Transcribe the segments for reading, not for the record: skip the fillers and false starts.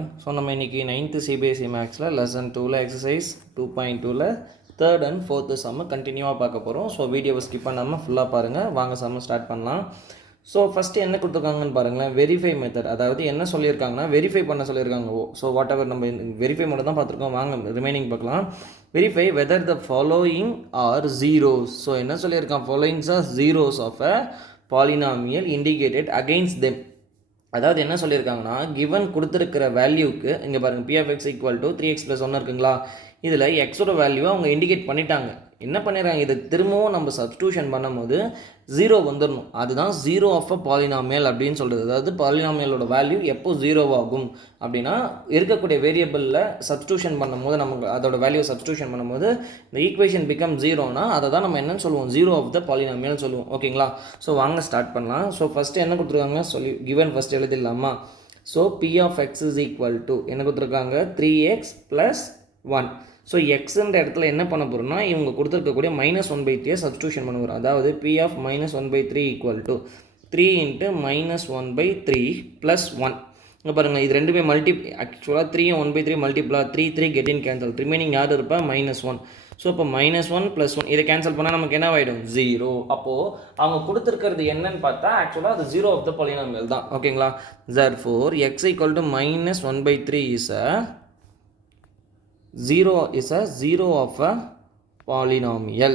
So நம்ம இன்றைக்கி 9th CBSE மேக்ஸில் லெசன் 2ல் எக்ஸசைஸ் 2.2ல் தேர்ட் அண்ட் ஃபோர்த்து சம்மு கண்டினியூவாக பார்க்க போகிறோம். ஸோ வீடியோவை ஸ்கிப் பண்ணாமல் ஃபுல்லாக பாருங்கள். வாங்க சம்மு ஸ்டார்ட் பண்ணலாம். ஸோ ஃபஸ்ட்டு என்ன கொடுத்துருக்காங்கன்னு பாருங்களேன். வெரிஃபை மெத்தட், அதாவது என்ன சொல்லியிருக்காங்கன்னா வெரிஃபை பண்ண சொல்லியிருக்காங்க. ஸோ வாட் எவர் நம்ம வெரிஃபை மட்டும் தான் பார்த்துருக்கோம். வாங்க ரிமைனிங் பார்க்கலாம். Verify whether the following are zeros. So என்ன சொல்லியிருக்கான், followings are zeros of a polynomial indicated against them. அதாவது என்ன சொல்லியிருக்காங்கன்னா, கிவன் கொடுத்துருக்கிற வேல்யூக்கு இங்கே பாருங்கள், P of X equal to 3x+1 இருக்குங்களா, இதில் எக்ஸோட வேல்யூவை அவங்க இண்டிகேட் பண்ணிட்டாங்க. என்ன பண்ணிடுறாங்க, இது திரும்பவும் நம்ம சப்ஸ்டியூஷன் பண்ணும்போது 0 வந்துடணும். அதுதான் ஜீரோ ஆஃப் அ பாலினாமியல் அப்படின்னு சொல்கிறது. அதாவது பாலினாமியலோட வேல்யூ எப்போ 0 ஆகும் அப்படின்னா, இருக்கக்கூடிய வேரியபிளில் சப்ஸ்டியூஷன் பண்ணும்போது, நமக்கு அதோட வேல்யூ சப்ஸ்டியூஷன் பண்ணும்போது இந்த ஈக்குவேஷன் பிகம் 0னா அதை தான் நம்ம என்னன்னு சொல்லுவோம், ஜீரோ ஆஃப் த பாலினாமியல் சொல்லுவோம். ஓகேங்களா? ஸோ வாங்க ஸ்டார்ட் பண்ணலாம். ஸோ ஃபஸ்ட்டு என்ன கொடுத்துருக்காங்க சொல்லி கிவன் ஃபஸ்ட் எழுதிடலாமா. So P of X is equal to என்ன கொடுத்துருக்காங்க, 3x+1. ஸோ எக்ஸுன்ற இடத்துல என்ன பண்ண போகிறோம்னா, இவங்க கொடுத்துருக்கக்கூடிய -1/3 சப்ஸ்டியூஷன் பண்ண போகிறோம். அதாவது பி ஆஃப் -1/3 ஈக்குவல் டு 3 × -1/3 + 1. இங்கே பாருங்கள், இது ரெண்டுமே ஆக்சுவலாக 3 1/3 மல்டிப்ளா 3 கெட்டின் கேன்சல், ரிமைனிங் யார் இருப்பா, -1. ஸோ இப்போ -1 + 1 இதை கேன்சல் பண்ணால் நமக்கு என்ன ஆகிடும், 0. அப்போது அவங்க கொடுத்துருக்கிறது என்னன்னு பார்த்தா ஆக்சுவலாக அது ஜீரோ ஆஃப் த பாலினாமியல் தான். ஓகேங்களா? therefore x = -1/3 is a zero of a polynomial,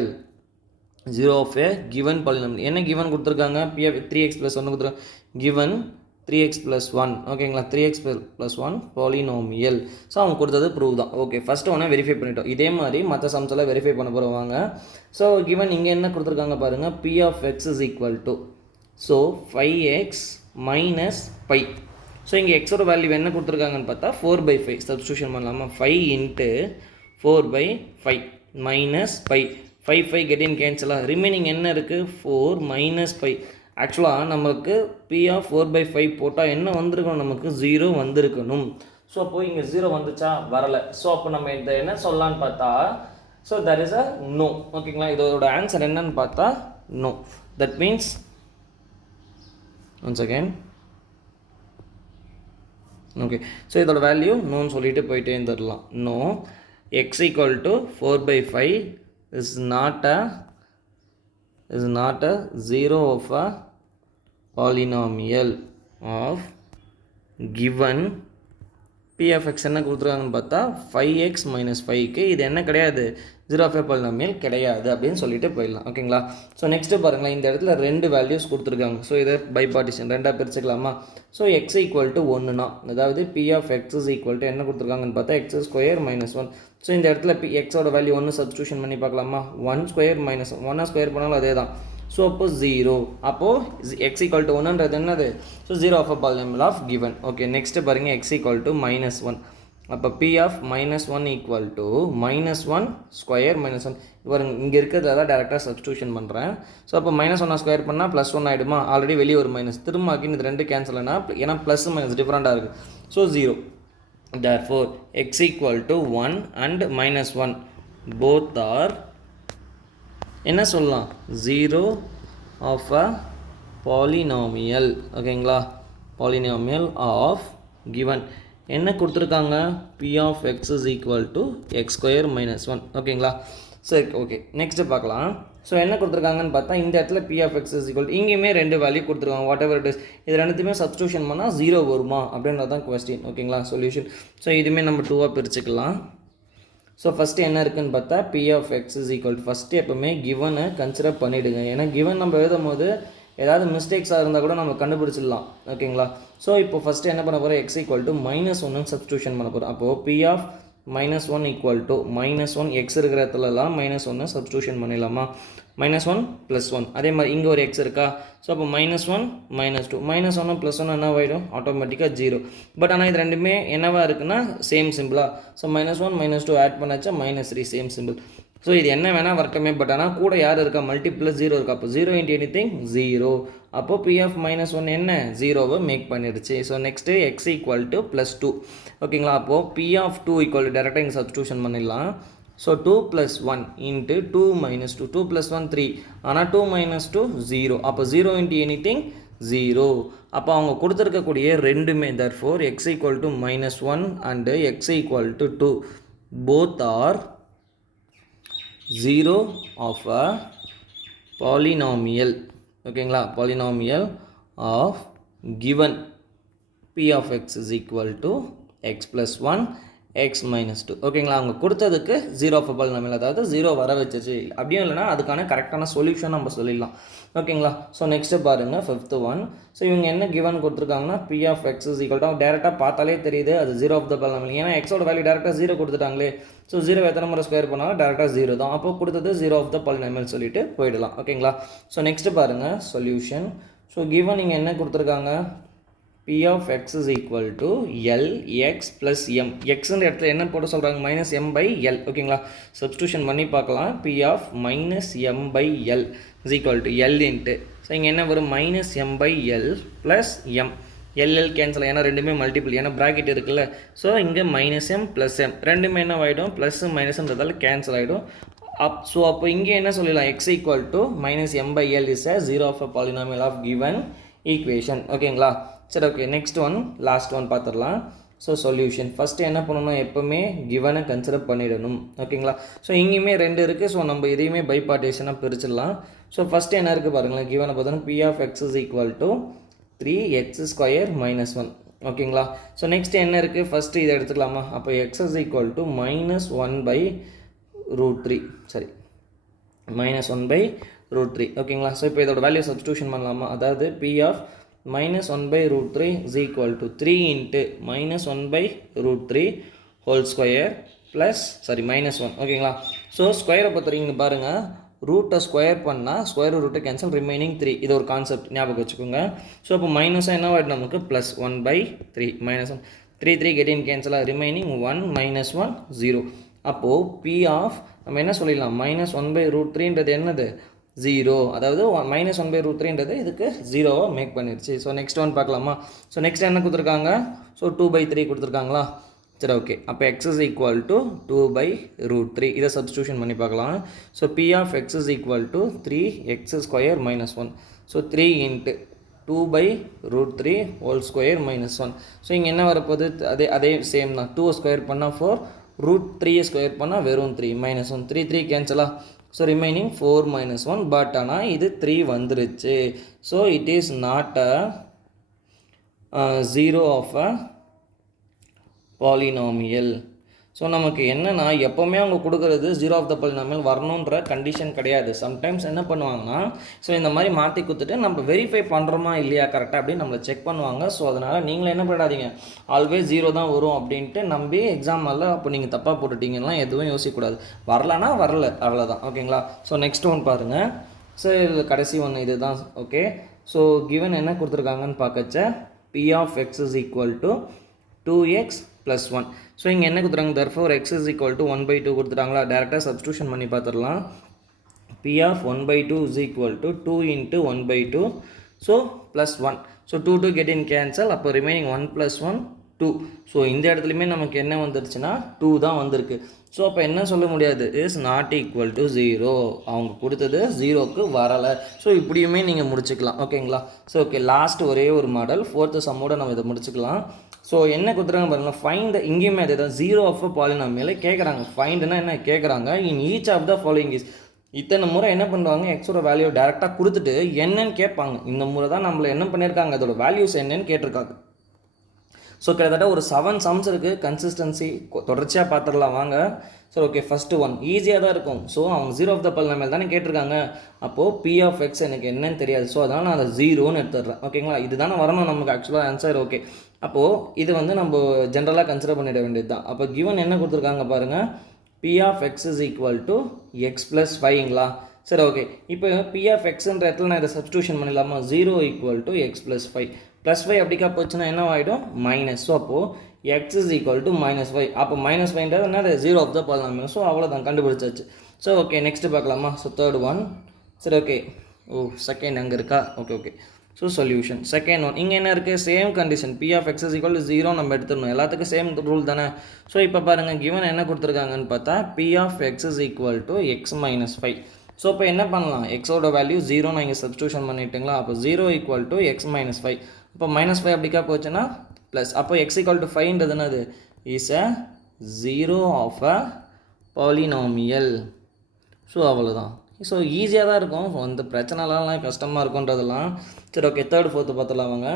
zero of a given polynomial. என்ன given கொடுத்துருக்காங்க, p of 3x+1 கொடுத்துருக்காங்க, given 3x+1. ஓகேங்களா? 3x+1 polynomial. ஸோ அவங்க கொடுத்தது ப்ரூவ் தான். ஓகே, ஃபஸ்ட்டு ஒன்று வெரிஃபை பண்ணிட்டோம். இதே மாதிரி மற்ற சம்ஸ் எல்லாம் வெரிஃபை பண்ண போகிறவாங்க. ஸோ given இங்கே என்ன கொடுத்துருக்காங்க பாருங்கள், p of x is equal to, so 5x - pi. So இங்கே எக்ஸோட வேல்யூ என்ன கொடுத்துருக்காங்கன்னு பார்த்தா 4/5 சப்ஸ்டியூஷன் பண்ணலாமா. 5 × 4/5 -π. 5 கெட்டின் கேன்சலாக, ரிமைனிங் என்ன இருக்குது, 4 - π. ஆக்சுவலாக நமக்கு பி ஆஃப் 4/5 போட்டால் என்ன வந்திருக்கணும், நமக்கு 0 வந்திருக்கணும். ஸோ அப்போது இங்கே 0 வந்துச்சா, வரலை. ஸோ அப்போ நம்ம இந்த என்ன சொல்லலான்னு பார்த்தா, so that is a no. ஓகேங்களா? இதோட ஆன்சர் என்னன்னு பார்த்தா no. That means once again okay, so இதோட வேல்யூ நோன்னு சொல்லிட்டு போயிட்டே இருந்துடலாம். No, X equal to 4/5 is not a zero of a polynomial of given P of X. என்ன கொடுத்துருக்காங்கன்னு பார்த்தா 5x - 5க்கு இது என்ன கிடையாது, ஜீரோ ஆஃப் எ பாலினாமியல் கிடையாது அப்படின்னு சொல்லிட்டு போயிடலாம். ஓகேங்களா? ஸோ நெக்ஸ்ட்டு பாருங்களேன், இந்த இடத்துல 2 வேல்யூஸ் கொடுத்துருக்காங்க. ஸோ இதை பை பார்ட்டிஷன் 2ஆக பிரிச்சுக்கலாமா. ஸோ x = 1னா, அதாவது P of X is equal to என்ன கொடுத்துருக்காங்கன்னு பார்த்தா x² - 1. ஸோ இந்த இடத்துல எக்ஸோட வேல்யூ 1 சப்ஸ்டியூஷன் பண்ணி பார்க்கலாமா. 1² - 1 ஸ்கொயர் பண்ணாலும் அதே தான். ஸோ அப்போது 0. அப்போது x = 1ன்றது என்னது, so zero of a polynomial of given. Okay, next பாருங்கள், x = -1. அப்போ p ஆஃப் -1 ஈக்குவல் டு -1² - 1. பாருங்க, இங்கே இருக்கிறத டேரெக்டாக சப்ஸ்டியூஷன் பண்ணுறேன். ஸோ அப்போ -1 ஸ்கொயர் பண்ணால் +1 ஆகிடுமா, ஆல்ரெடி வெளியே ஒரு மைனஸ், திரும்ப ஆக்கின்னு இது 2 கேன்சல் ஆனால், ஏன்னா ப்ளஸ் மைனஸ் டிஃப்ரெண்ட்டாக இருக்குது. So 0. therefore x = 1 and -1 both are என்ன சொல்லலாம், ஜீரோ ஆஃப் அ பாலினாமியல். ஓகேங்களா? பாலினாமியல் ஆஃப் கிவன் என்ன கொடுத்துருக்காங்க, P of X is equal to x² - 1. ஓகேங்களா? சரி, ஓகே, நெக்ஸ்ட்டு பார்க்கலாம். ஸோ என்ன கொடுத்துருக்காங்கன்னு பார்த்தா, இந்த இடத்துல P of X is equal, இங்கேயுமே 2 வேல்யூ கொடுத்துருக்காங்க. வாட் எவர் இட் இஸ், இது ரெண்டுத்தையுமே சப்ஸ்டியூஷன் பண்ணால் 0 வருமா அப்படின்றது தான் கொஸ்டின். ஓகேங்களா? சொல்யூஷன். ஸோ இதுவுமே நம்ம 2ஆக பிரிச்சுக்கலாம். ஸோ ஃபஸ்ட்டு என்ன இருக்குதுன்னு பார்த்தா, P of X is equal to, first எப்போவுமே கிவனை கன்சிடர் பண்ணிவிடுங்க. ஏன்னா கிவன் நம்ம எழுதும் போது ஏதாவது மிஸ்டேக்ஸாக இருந்தால் கூட நம்ம கண்டுபிடிச்சிடலாம். ஓகேங்களா? ஸோ இப்போ ஃபஸ்ட்டு என்ன பண்ண போகிறோம், x = -1 சப்ஸ்டியூஷன் பண்ண போகிறோம். அப்போது P of -1 equal to -1, X இருக்கிற இடத்துலலாம் -1 சப்ஸ்டியூஷன் பண்ணிடலாமா. -1 + 1, அதே மாதிரி இங்கே ஒரு எக்ஸ் இருக்கா. ஸோ அப்போ -1 -2, -1 + 1 என்ன ஆகிடும், ஆட்டோமேட்டிக்காக 0. பட் ஆனால் இது ரெண்டுமே என்னவா இருக்குன்னா சேம் சிம்பிளா. ஸோ -1 -2 ஆட் பண்ணாச்சா -3 சேம் சிம்பிள். ஸோ இது என்ன வேணால் வரட்டுமே, பட் ஆனால் கூட யார் இருக்கா, மல்டிப்ளஸ் 0 இருக்கா. அப்போ 0 × anything 0. அப்போது பி ஆஃப் -1 என்ன, 0வை மேக் பண்ணிடுச்சு. So next x = +2. ஓகேங்களா? அப்போது பி ஆஃப் 2 = டேரெக்டாக இங்கே சப்ஸ்டியூஷன் பண்ணிடலாம். ஸோ 2 + 1 × 2 - 2 + 1 3, ஆனால் 2 - 2 0. அப்போ 0 × anything 0. அப்போ அவங்க கொடுத்துருக்கக்கூடிய ரெண்டுமே therefore x equal to -1 and x equal to 2 both are 0 of a polynomial. ஓகேங்களா, polynomial of given p of x is equal to x plus 1 x minus 2. ஓகேங்களா, அவங்க கொடுத்ததுக்கு 0 ஆஃப் பாலினாமியல், அதாவது 0 வர வச்சிச்சு. அப்படியும் இல்லைனா அதுக்கான கரெக்டான சொல்யூஷன் நம்ம சொல்லிடலாம். ஓகேங்களா, ஸோ நெக்ஸ்ட்டு பாருங்கள் 5th ஒன். ஸோ இவங்க என்ன கிவன் கொடுத்துருக்காங்கன்னா p of x is equal to, டேரெக்டாக பார்த்தாலே தெரியுது அது 0 ஆஃப் த பாலினாமியல். ஏன்னா எக்ஸோட வேல்யூ டேரெக்டாக 0 கொடுத்துட்டாங்களே. ஸோ 0 எத்தனை முறை ஸ்கொயர் பண்ணாலும் டேரெக்டாக 0 தான். அப்போ கொடுத்தது 0 ஆஃப் த பாலினாமியல் சொல்லிட்டு போயிடலாம். ஓகேங்களா, ஸோ நெக்ஸ்ட்டு பாருங்கள் சொல்யூஷன். ஸோ கிவன் நீங்கள் என்ன கொடுத்துருக்காங்க, p of x is equal to L x plus m. xன்ற இடத்துல என்ன போட சொல்கிறாங்க, மைனஸ் m by L. ஓகேங்களா, சப்ஸ்டியூஷன் பண்ணி பார்க்கலாம். p of minus m by L is equal to L into, so இங்கே என்ன வரும், minus m by L plus m. LL cancel, ஏன்னா ரெண்டுமே மல்டிபிள், ஏன்னா ப்ராக்கெட் இருக்குல்ல. ஸோ இங்கே மைனஸ் m ப்ளஸ் m ரெண்டுமே என்ன ஆகிடும், ப்ளஸ் மைனஸ்ன்றதால கேன்சல் ஆகிடும். ஸோ அப்போ இங்கே என்ன சொல்லிடலாம், x equal to minus m by L is a 0 of a polynomial of given equation. ஓகேங்களா, சரி okay. Next one, last one பார்த்துடலாம். ஸோ சொல்யூஷன் ஃபஸ்ட்டு என்ன பண்ணணும், எப்போவுமே கிவனை கன்சிடர் பண்ணிடணும். ஓகேங்களா, ஸோ இங்கேயுமே ரெண்டு இருக்குது. ஸோ நம்ம இதையுமே பை பார்ட்டிஷனாக பிரிச்சிடலாம். ஸோ ஃபஸ்ட்டு என்ன இருக்குது பாருங்களேன், கிவனை பார்த்தோன்னா p of x is equal to 3x square minus 1. ஓகேங்களா, ஸோ நெக்ஸ்ட்டு என்ன இருக்குது, ஃபஸ்ட்டு இதை எடுத்துக்கலாமா. அப்போ x is equal to -1 by √3, சரி -1 by √3. ஓகேங்களா, ஸோ இப்போ இதோட வேல்யூ சப்ஸ்டியூஷன் பண்ணலாமா. அதாவது p of -1 by √3 is equal to 3 into -1 by √3 whole square plus -1. ஓகேங்களா, ஸோ ஸ்கொயரை பொறுத்தவரைக்கும் பாருங்கள், ரூட்டை ஸ்கொயர் பண்ணால் ஸ்கொயர் ரூட்டை கேன்சல், ரிமைனிங் 3. இது ஒரு கான்செப்ட் ஞாபகம் வச்சுக்கோங்க. ஸோ இப்போ மைனஸாக என்ன ஆகிடும் நமக்கு, +1 by 3 -1 3 கெட்டின் கேன்சலாக, ரிமைனிங் 1 -1 0. அப்போது p ஆஃப் நம்ம என்ன சொல்லிடலாம், -1 by √3ன்றது என்னது 0, அதாவது -1 by √3ன்றது இதுக்கு 0 மேக் பண்ணிடுச்சு. ஸோ நெக்ஸ்ட் ஒன் பார்க்கலாமா. ஸோ நெக்ஸ்ட் என்ன கொடுத்துருக்காங்க, ஸோ 2/3 கொடுத்துருக்காங்களா. சரி ஓகே, அப்போ x is equal to 2/√3. இதை சப்ஸ்டியூஷன் பண்ணி பார்க்கலாம். So p of x is equal to 3x square minus 1. So 3 into 2/√3 whole square minus 1. So இங்கே என்ன வரப்போகுது, அதே சேம் தான். 2 ஸ்கொயர் பண்ணால் 4, √3 ஸ்கொயர் பண்ணால் வெறும் 3 -1 3 கேன்சலா. ஸோ ரிமைனிங் 4 -1, பட் ஆனால் இது 3 வந்துருச்சு. So it is not a 0 of a polynomial. So நமக்கு என்னென்னா, எப்போவுமே அவங்க கொடுக்குறது 0 ஆஃப் த பாலினாமியல் வரணுன்ற கண்டிஷன் கிடையாது. சம்டைம்ஸ் என்ன பண்ணுவாங்கன்னா, ஸோ இந்த மாதிரி மாற்றி கொடுத்துட்டு நம்ம வெரிஃபை பண்ணுறோமா இல்லையா கரெக்டாக அப்படின்னு நம்மளை செக் பண்ணுவாங்க. ஸோ அதனால் நீங்களே என்ன பண்ணாதீங்க, ஆல்வேஸ் 0 தான் வரும் அப்படின்ட்டு நம்பி எக்ஸாம் வரல அப்போ நீங்கள் தப்பாக போட்டுட்டீங்கன்னா எதுவும் யோசிக்கக்கூடாது. வரலன்னா வரல, அவ்வளோதான். ஓகேங்களா, ஸோ நெக்ஸ்ட் ஒன் பாருங்கள். ஸோ இது கடைசி ஒன்று இது தான். ஓகே, ஸோ கிவன் என்ன கொடுத்துருக்காங்கன்னு பார்க்கச்ச p of x is equal to 2x plus 1. So இங்கே என்ன கொடுத்துறாங்க, therefore x is equal to 1/2 கொடுத்துட்டாங்களா. டேரெக்டாக சப்ஸ்டியூஷன் பண்ணி பார்த்துடலாம். p of 1/2 is equal to 2 into 1/2, so plus 1. So 2 get in cancel, அப்போ ரிமைனிங் 1 + 1 2. ஸோ இந்த இடத்துலையுமே நமக்கு என்ன வந்துருச்சுன்னா 2 தான் வந்திருக்கு. ஸோ அப்போ என்ன சொல்ல முடியாது, இஸ் நாட் ஈக்குவல் டு 0. அவங்க கொடுத்தது 0க்கு வரலை. ஸோ இப்படியுமே நீங்கள் முடிச்சுக்கலாம். ஓகேங்களா, ஸோ ஓகே, லாஸ்ட் ஒரே ஒரு மாடல் 4th சம்மோட நம்ம இதை முடிச்சுக்கலாம். ஸோ என்ன கொடுத்துறாங்க பாருங்கள், ஃபைண்ட். இங்கேயுமே அதே தான், 0 ஆஃப் அ பாலினாமியல் கேட்குறாங்க. ஃபைண்டுனா என்ன கேட்குறாங்க, in each of the following is. இத்தனை முறை என்ன பண்ணுவாங்க, எக்ஸோட வேல்யூ டேரெக்டாக கொடுத்துட்டு என்னன்னு கேட்பாங்க. இந்த முறை தான் நம்மளை என்ன பண்ணியிருக்காங்க, அதோட வேல்யூஸ் என்னன்னு கேட்டிருக்காங்க. ஸோ கிட்டத்தட்ட ஒரு 7 சம்ஸ் இருக்குது. கன்சிஸ்டன்சி தொடர்ச்சியாக பார்த்துடலாம் வாங்க. ஸோ ஓகே, ஃபஸ்ட்டு ஒன் ஈஸியாக தான் இருக்கும். ஸோ அவங்க 0 ஆஃப் த பாலினாமியல் தானே கேட்டிருக்காங்க. அப்போது p of x எனக்கு என்னன்னு தெரியாது. ஸோ அதனால் நான் அதை 0ன்னு எடுத்துடுறேன். ஓகேங்களா, இது தானே வரணும் நமக்கு ஆக்சுவலாக ஆன்சர். ஓகே, அப்போது இது வந்து நம்ம ஜென்ரலாக கன்சிடர் பண்ணிட வேண்டியது தான். அப்போ கிவன் என்ன கொடுத்துருக்காங்க பாருங்கள், p of x is equal to x plus 5ங்களா. சரி ஓகே, இப்போ p of xன்ற இடத்துல நான் இதை சப்ஸ்டியூஷன் பண்ணிடலாமா. 0 equal to x plus 5. +5 அப்படிக்கா போச்சுன்னா என்ன ஆகிடும், மைனஸ். ஸோ அப்போது x is equal to -5. அப்போ -5ன்றது என்ன, 0 ஆஃப் த பாலினாமியல். ஸோ அவ்வளோதான், கண்டுபிடிச்சாச்சு. ஸோ ஓகே, நெக்ஸ்ட்டு பார்க்கலாமா. So third one. சரி ஓகே, செகண்ட் அங்கே இருக்கா. Okay. So solution second one. இங்கே என்ன இருக்குது, same condition. p of x is equal to 0 நம்ம எடுத்துடணும். எல்லாத்துக்கும் சேம் ரூல் தானே. ஸோ இப்போ பாருங்கள், கிவன் என்ன கொடுத்துருக்காங்கன்னு பார்த்தா p of x is equal to x minus 5. So இப்போ என்ன பண்ணலாம், எக்ஸோட வேல்யூ 0 நான் இங்கே சப்ஸ்டியூஷன் பண்ணிட்டுங்களா. அப்போ 0 equal to x minus 5. இப்போ -5 அப்படிக்கா போச்சுன்னா ப்ளஸ். அப்போ x = 5ன்றது என்னது is a zero of a polynomial. So அவ்வளோதான். ஸோ ஈஸியாக தான் இருக்கும். ஸோ அந்த பிரச்சனைலாம் கஷ்டமாக இருக்குன்றதெல்லாம் சரி. ஓகே, தேர்ட் ஃபோர்த்து பார்த்துலாம் வாங்க.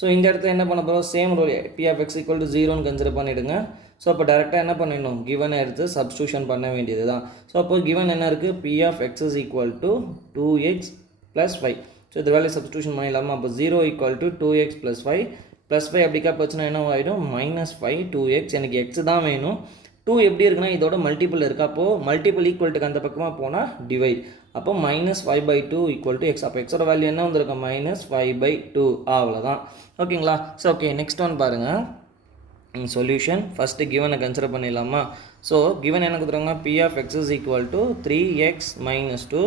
ஸோ இந்த இடத்துல என்ன பண்ண போகிறோம், சேம் ரூல் p(x) = 0ன்னு கன்சிடர் பண்ணிவிடுங்க. ஸோ அப்போ டேரெக்டாக என்ன பண்ணிடணும், கிவனை எடுத்து சப்ஸ்டியூஷன் பண்ண வேண்டியது தான். ஸோ அப்போ கிவன் என்ன இருக்குது, p(x) = 2x + 5. ஸோ இது வேலையை சப்ஸ்டியூஷன் பண்ணிடலாமா. அப்போ 0 = 2x + 5 +5 அப்படிக்கா போச்சுன்னா என்ன ஆகிடும், -5 2x. எனக்கு x தான் வேணும். 2 எப்படி இருக்குன்னா இதோட மல்டிபிள் இருக்குது. அப்போது மல்டிபிள் ஈக்குவல்ட்டுக்கு அந்த பக்கமாக போனால் டிவைட். அப்போ -5/2 = x. அப்போ எக்ஸோட வேல்யூ என்ன வந்திருக்கு, -5/2. அவ்வளோதான். ஓகேங்களா. ஸோ ஓகே, நெக்ஸ்ட் ஒன் பாருங்கள். சொல்யூஷன் ஃபஸ்ட்டு கிவனை கன்சிடர் பண்ணிடலாமா. ஸோ கிவன் என்ன கொடுத்துருவாங்க, p(x) = 3x - 2.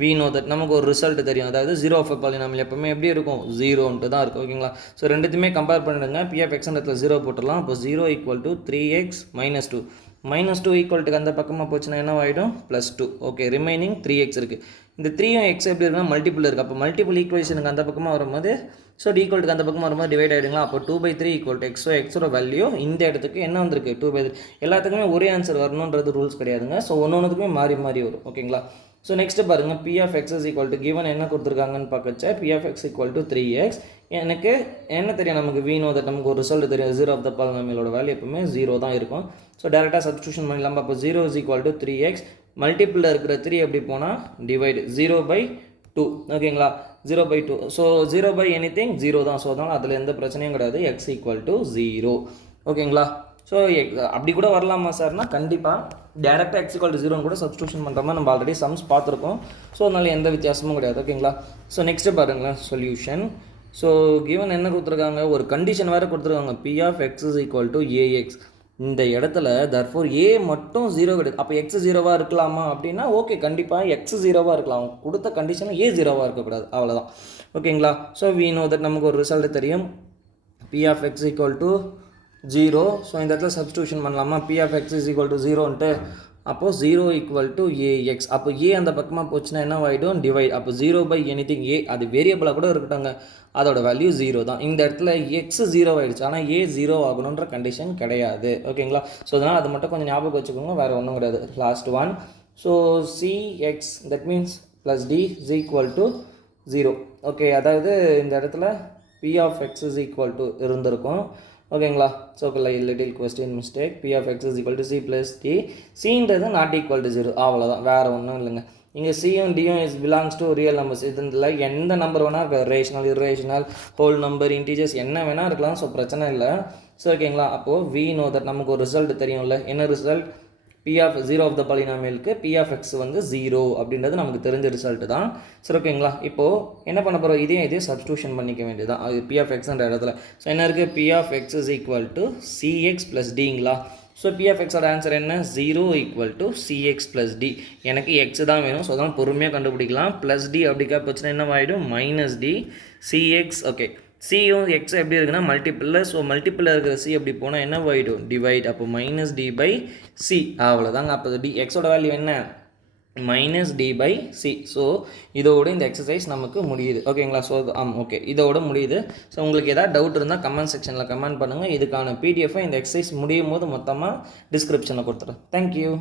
we know that நமக்கு ஒரு ரிசல்ட் தெரியும். அதாவது ஜீரோ ஆஃப் பாலினாமியல் எப்பவுமே எப்படி இருக்கும், ஜீரோன்ட்டு தான் இருக்கும். ஓகேங்களா. ஸோ ரெண்டுத்தையுமே கம்பேர் பண்ணிடுங்க. p(x)ன்றதுல 0 போட்டுடலாம். அப்போ 0 = 3x - 2. -2 ஈக்குவல்ட்டுக்கு அந்த பக்கமாக போச்சுன்னா என்ன ஆகிடும், +2. ஓகே, ரிமைனிங் 3x இருக்குது. இந்த 3யும் x எப்படி இருக்குன்னா மல்டிபிள் இருக்குது. அப்போ மல்டிபிள் ஈக்குவேஷனுக்கு அந்த பக்கமாக வரும்போது ஸோ ஈக்குவல்ட்டுக்கு அந்த பக்கமாக வரும்போது டிவைட் ஆகிடுங்களா. அப்போ 2/3 = x. ஸோ எக்ஸோட வேல்யூ இந்த இடத்துக்கு என்ன வந்திருக்கு, 2/3. எல்லாத்துக்குமே ஒரே ஆன்சர் வரணுன்றது ரூல்ஸ் கிடையாதுங்க. ஸோ ஒன்றுக்குமே மாறி மாறி வரும். ஓகேங்களா. ஸோ நெக்ஸ்ட்டு பாருங்கள், p(x) = கிவன் என்ன கொடுத்துருக்காங்கன்னு பார்க்கச்ச p(x) = 3x. எனக்கு என்ன தெரியும், நமக்கு we know that நமக்கு ஒரு ரிசல்ட் தெரியும், ஜீரோ ஆஃப் த பாலினாமியலோட வேல்யூ எப்பவுமே 0 தான் இருக்கும். ஸோ டேரெக்டாக சப்ஸ்டியூஷன் பண்ணிடலாம். அப்போ 0 = 3x. மல்டிப்பிளில் இருக்கிற 3 எப்படி போனால் டிவைடு 0/2. ஓகேங்களா. 0/2. ஸோ 0/anything 0 தான். ஸோ அதனால் அதில் எந்த பிரச்சனையும் கிடையாது. x = 0. ஓகேங்களா. ஸோ அப்படி கூட வரலாமா சார்னா, கண்டிப்பாக டேரெக்டாக x = 0ன்னு கூட சப்ஸ்டியூஷன் பண்ணுற மாதிரி நம்ம ஆல்ரெடி சம்ஸ் பார்த்துருக்கோம். ஸோ அதனால் எந்த வித்தியாசமும் கிடையாது. ஓகேங்களா. ஸோ நெக்ஸ்ட்டு பாருங்களேன், சொல்யூஷன். ஸோ கிவன் என்ன கொடுத்துருக்காங்க, ஒரு கண்டிஷன் வேறு கொடுத்துருக்காங்க, p(x) = ax. இந்த இடத்துல therefore a மட்டும் 0 கிடையாது. அப்போ x 0வாக இருக்கலாமா அப்படின்னா ஓகே, கண்டிப்பாக x 0வாக இருக்கலாம். கொடுத்த கண்டிஷனில் a 0வாக இருக்கக்கூடாது. அவ்வளோதான். ஓகேங்களா. ஸோ we know that நமக்கு ஒரு ரிசல்ட் தெரியும், p(x) = 0. ஸோ இந்த இடத்துல சப்ஸ்டியூஷன் பண்ணலாமா, p(x) = 0ன்ட்டு. அப்போது 0 = ax. அப்போ a அந்த பக்கமாக போச்சுன்னா என்ன ஆகிடும், டிவைட். அப்போ 0/anything a, அது வேரியபிளாக கூட இருக்கட்டாங்க, அதோட வேல்யூ 0 தான். இந்த இடத்துல x 0 ஆகிடுச்சு, ஆனால் a 0 ஆகணுன்ற கண்டிஷன் கிடையாது. ஓகேங்களா. ஸோ அதனால் அது மட்டும் கொஞ்சம் ஞாபகம் வச்சுக்கோங்க, வேறு ஒன்றும் கிடையாது. Last one. So cx that means +d = 0. Okay, அதாவது இந்த இடத்துல p(x) = இருந்திருக்கும். ஓகேங்களா. So little question mistake. p(x) = c + d. cன்றது நாட் ஈக்குவல் டு 0. அவ்வளோதான், வேறு ஒன்றும் இல்லைங்க. இங்கே சியும் டியும் பிலாங்ஸ் டு ரியல் நம்பர்ஸ். இதில் எந்த நம்பர் வேணால் இருக்கலாம், rational, irrational, whole number, integers என்ன வேணால் இருக்கலாம். ஸோ பிரச்சனை இல்லை. ஸோ ஓகேங்களா. அப்போது we know that நமக்கு ஒரு ரிசல்ட் தெரியும்ல. என்ன result, p(0) of the பாலினாமியலுக்கு p(x) வந்து 0 அப்படின்றது நமக்கு தெரிஞ்ச ரிசல்ட் தான். சரி ஓகேங்களா. இப்போது என்ன பண்ண போகிறோம், இதே சப்ஸ்டியூஷன் பண்ணிக்க வேண்டியது தான் அது p(x)ன்ற இடத்துல. ஸோ என்ன இருக்குது, p(x) = cx + dங்களா. ஸோ p(x)ஓட ஆன்சர் என்ன, 0 = cx + d. எனக்கு x தான் வேணும். ஸோ அதான் பொறுமையாக கண்டுபிடிக்கலாம். +d அப்படிக்கா போச்சுன்னா என்ன ஆகிடும், -d cx. ஓகே, சியும் எக்ஸ் எப்படி இருக்குன்னா மல்டிப்பிளில். ஸோ மல்டிப்பிளில் இருக்கிற சி எப்படி போனால் என்ன ஆகிடும், டிவைட். அப்போ -d/c. அவ்வளோதாங்க. அப்போ டி எக்ஸோட வேல்யூ என்ன, -d/c. ஸோ இதோட இந்த எக்ஸசைஸ் நமக்கு முடியுது. ஓகேங்களா. ஸோ ஓகே, இதோட முடியுது. ஸோ உங்களுக்கு ஏதாவது டவுட் இருந்தால் கமெண்ட் செக்ஷனில் கமெண்ட் பண்ணுங்கள். இதுக்கான பிடிஎஃபை இந்த எக்ஸசைஸ் முடியும் போது மொத்தமாக டிஸ்கிரிப்ஷனில் கொடுத்துறேன். தேங்க்யூ.